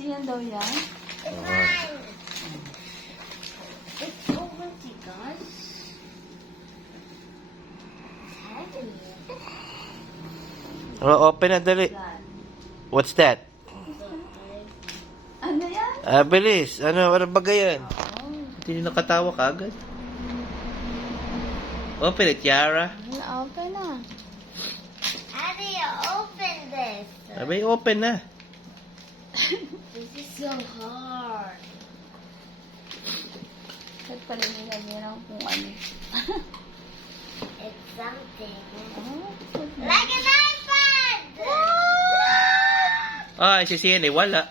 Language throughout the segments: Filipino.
Siyan daw yan. It's open to guys. Oh, open na, dali. Yan. What's that? Ano yan? Bilis. Ano ba yan? Oh. Hindi nakatawa ka agad. Open it, Yara. Okay na. How do you open this? Abay, open na. This is so hard. Ba't pala nilagyan kung ano? It's something. Oh, Like an iPad! Si Sian wala.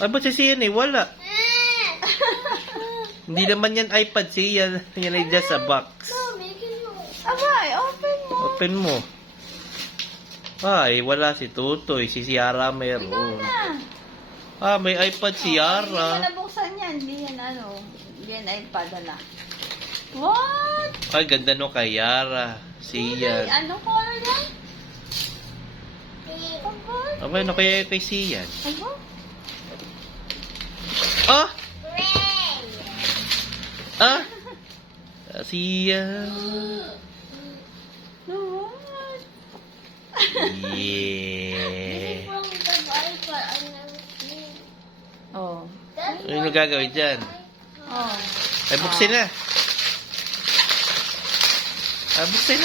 Ba't si Sian wala? Hindi naman yan iPad, Sian. Yan ay just a box. Abay, open mo. Open mo. Wala si Tutoy. Si Ciara Ikaw meron. na. May iPad si Hindi Yara. ka nabuksan yan. Hindi yan ano. Hindi yan iPad na. What? Ganda no kay Yara. Sian. Anong color yan? Abay. Ano kaya kay Sian? Aba? Sian. What? Yeah. From the iPad, I never seen. Oh. Ano gagawin dyan? Oh. Buksin na. Buksin na.